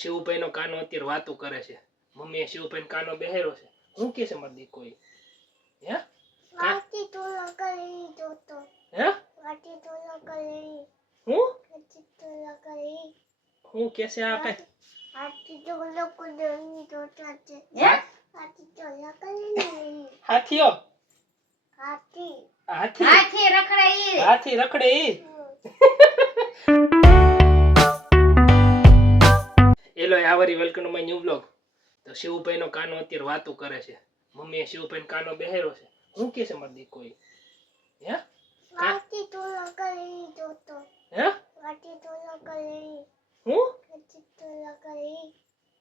શિવભાઈ નો કાનો અત્યારે વાતો કરે છે. મમ્મીએ શિવભાઈ કાનો બેહેરો છે. હું કે છે મારી દીકરી હે? વાટી તોલા કરી જોતો હે? વાટી કરી. હું? વાટી તોલા કરી. હું કે છે આ કઈ વાટી તોલા કરી જોતા છે હે? વાટી હાથીઓ? વાટી હાથી? હાથી રખડાઈ હાથી રખડે આવરી welcome to my new blog તો શિવભાઈ નો કાનો અત્યારે વાતો કરે છે. મમ્મીએ શિવભાઈ કાનો બેહેરો છે. હું કે છે મારી કોઈ હે? વાટી તોલા કરી જોતો હે? વાટી તોલા કરી. હું? વાટી તોલા કરી.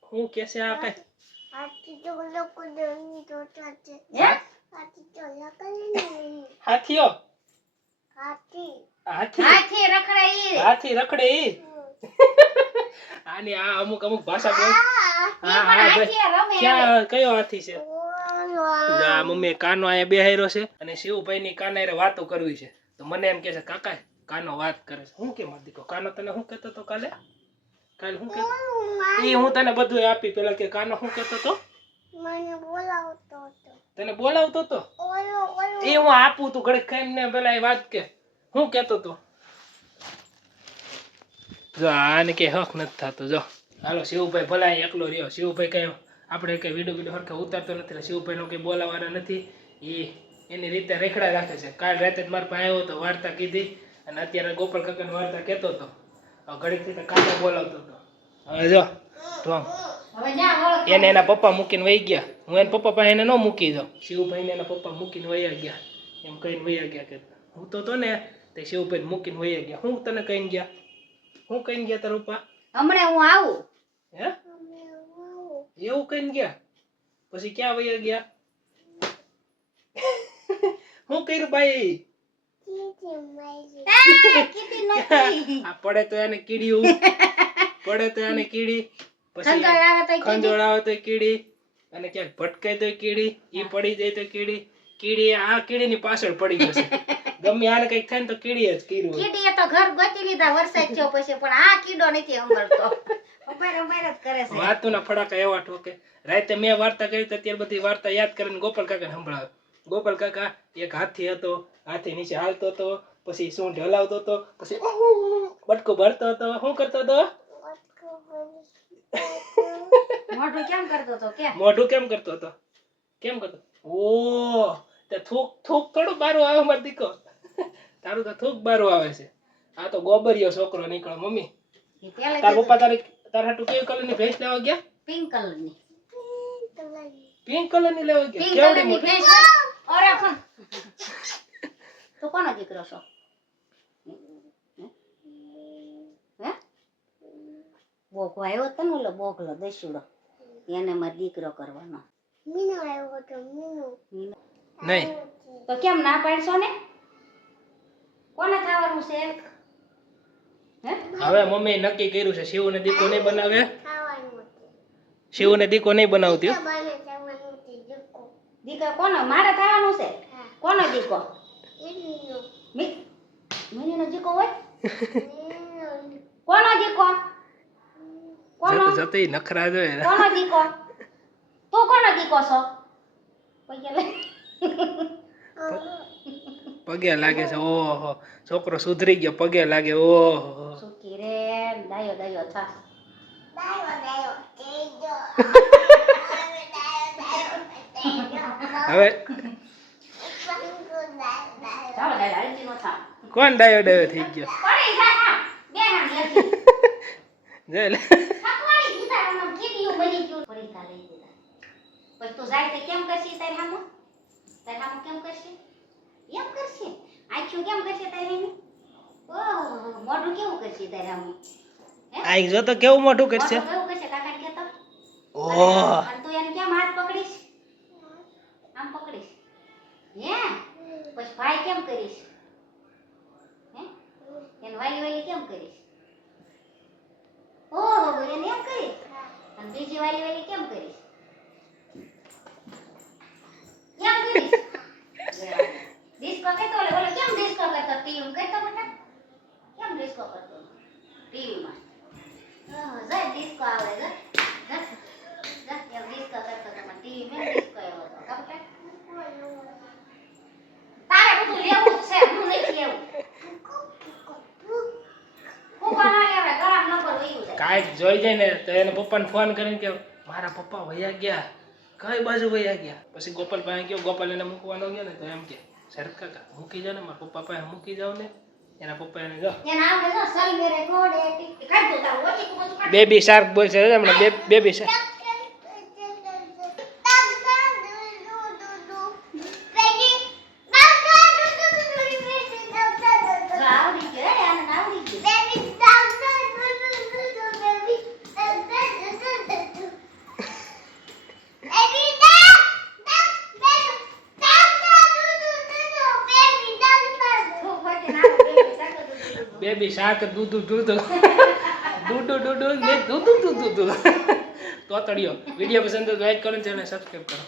હું કે છે આ કઈ વાટી તોલા કરી જોતા છે હે? વાટી તોલા કરી હાથીઓ. હાથી. હાથી. હાથી રખડાઈ હાથી રખડે ઈ. આની આ અમુક અમુક ભાષા બોલ. હા હા ભાઈ. ક્યાં કયો હાથી છે? ના મમ્મી કાનો અહીંયા બેહાર્યો છે અને શિવભાઈ ની કાના વાતો કરવી છે. તો મને એમ કે છે કાકા કાનો વાત કરે છે. હું કેમ દીકો કાનો તને શું કહેતો તો કાલે? કાલે શું કહેતો? એ હું તને બધું આપી. પેલા કે કાનો શું કહેતો તો મને બોલાવતો હતો. તને બોલાવતો તો એ હું આપું તું ઘડીક ખાઈને પેલા એ વાત કે. હું કહેતો તો જો આને કે હક નથી થતો જો. હાલો શિવભાઈ ભલા એકલો રહ્યો. શિવભાઈ કઈ આપણે કઈ વીડિયો વીડિયો હરખા ઉતારતો નથી એટલે શિવભાઈનો કઈ બોલાવાના નથી. એ એની રીતે રેખડા રાખે છે. કાલ રાતે જ મારા પાસે આવ્યો હતો વાર્તા કીધી અને અત્યારે ગોપાલ કાકાની વાર્તા કહેતો હતો. તો કાકા બોલાવતો હતો. હવે જો ઢોંગ એને એના પપ્પા મૂકીને વહી ગયા. હું એના પપ્પા પાસે એને ન મૂકી જાઉં. શિવભાઈને એના પપ્પા મૂકીને વયા ગયા. એમ કહીને વયા ગયા કે હું તો તો ને તે શિવભાઈને મૂકીને વયા ગયા. હું તને કહીને ગયા? હું કઈ ગયા તારા પા હમણાં હું આવું. હે? એવું કઈ ગયા? પછી ક્યાં વયા ગયા? હું કર્યું ભાઈ? પડે તો એને કીડી પડે તો એને કીડી. પછી. ખંજોળ આવે તો કીડી. અને ક્યાંક ભટકાય તો કીડી. ઈ પડી જાય તો કીડી. કીડી આ કીડીની પાછળ પડી જશે ગમે આને કંઈક થાય ને તો કીડી જ કીરું. કીડીએ તો ઘર ગોતી લીધા વરસાદ થયો પછી પણ આ કીડો નથી સંભળતો અમારે અમારે જ કરે છે. વાતુના ફડાકા એવા ઠોકે. રાતે મેં વાર્તા કરી તો અત્યારે બધી વાર્તા યાદ કરીને ગોપાલ કાકાને સંભળાવે. ગોપાલ કાકા એક હાથી હતો હાથી નીચે હાલતો હતો પછી સૂંઢ હલાવતો હતો પછી બટકો ભરતો હતો. શું કરતો હતો? મોઢું કેમ કરતો તો કે? મોઢું કેમ કરતો હતો? કેમ કરતો? ઓ થૂક થૂક થોડું બારું આવે મારો દીકો તારું તો થૂક બારું આવે છે. આ તો ગોબરિયો છોકરો નીકળો મમ્મી. તાર પપ્પા તારે તારા તું કેવી કલરની ભેંસ લેવા ગયા? પિંક કલરની. પિંક કલરની લેવા ગયા? કેવડી મોટી? ભેંસ અરે પણ. તું કોનો દીકરો છો? હે? બોગો આવ્યો હતો ને ઓલો બોગલો દસુડો. એને મારો દીકરો કરવાનો. મીનો આવ્યો હતો મીનો? નહીં. તો કેમ ના પાડશો ને? કોને ખાવાનું છે હે? હવે મમ્મી નક્કી કર્યું છે શિવ ને દીકો નહીં બનાવે? શિવ ને દીકો નહીં બનાવતી દીકરો કોનો? મારે થવાનું છે? કોનો દીકો? મીનીનો દીકો હોય? કોનો દીકો? કોનો? જતો નખરા જોઈએ કોનો દીકો? તું કોનો દીકો છો? કોઈ લે પગે લાગે છે ઓહો. છોકરો સુધરી ગયો પગે લાગે ઓહો. સુખી રે ડાયો ડાયો થા. દાયો દાયો તેજો હવે કોણ ડાયો ડાયો થઈ ગયો? પછી તું જાય તો કેમ કરશી તારે હામો? તારે કેમ કરશે? એમ કરશે? આંખ્યું કેમ કરશે તારે ઓ મોઢું કેવું કરશે તારે આમ? આઈ જો તો કેવું મોટું કરશે? કેવું કરશે કાકાને કહેતો ઓ અને તું એને કેમ હાથ પકડીશ? આમ પકડીશ? હે? પછી ભાઈ કેમ કરીશ? ડિસ્કો કરતો ટીવીમાં જાય ડિસ્કો આવે છે જોઈ જાય ને તો એને પપ્પાને ફોન કરીને કે મારા પપ્પા વયા ગયા કઈ બાજુ વયા ગયા પછી ગોપાલ પાસે ગયો ગોપાલ એને મૂકવાનો ગયો ને તો એમ કે સરકાકા મૂકી જાવ ને મારા પપ્પા પાસે મૂકી જાવ ને એના પપ્પા એને જો. બેબી શાર્ક બોલશે હમણાં? Baby shark. બેબી શાક દૂધું દૂધું દૂધું દૂધું દૂધું દૂધું દૂધું. તોતડ્યો. વીડિયો પસંદ લાઈક કરો ચેનલ સબસ્ક્રાઈબ કરો.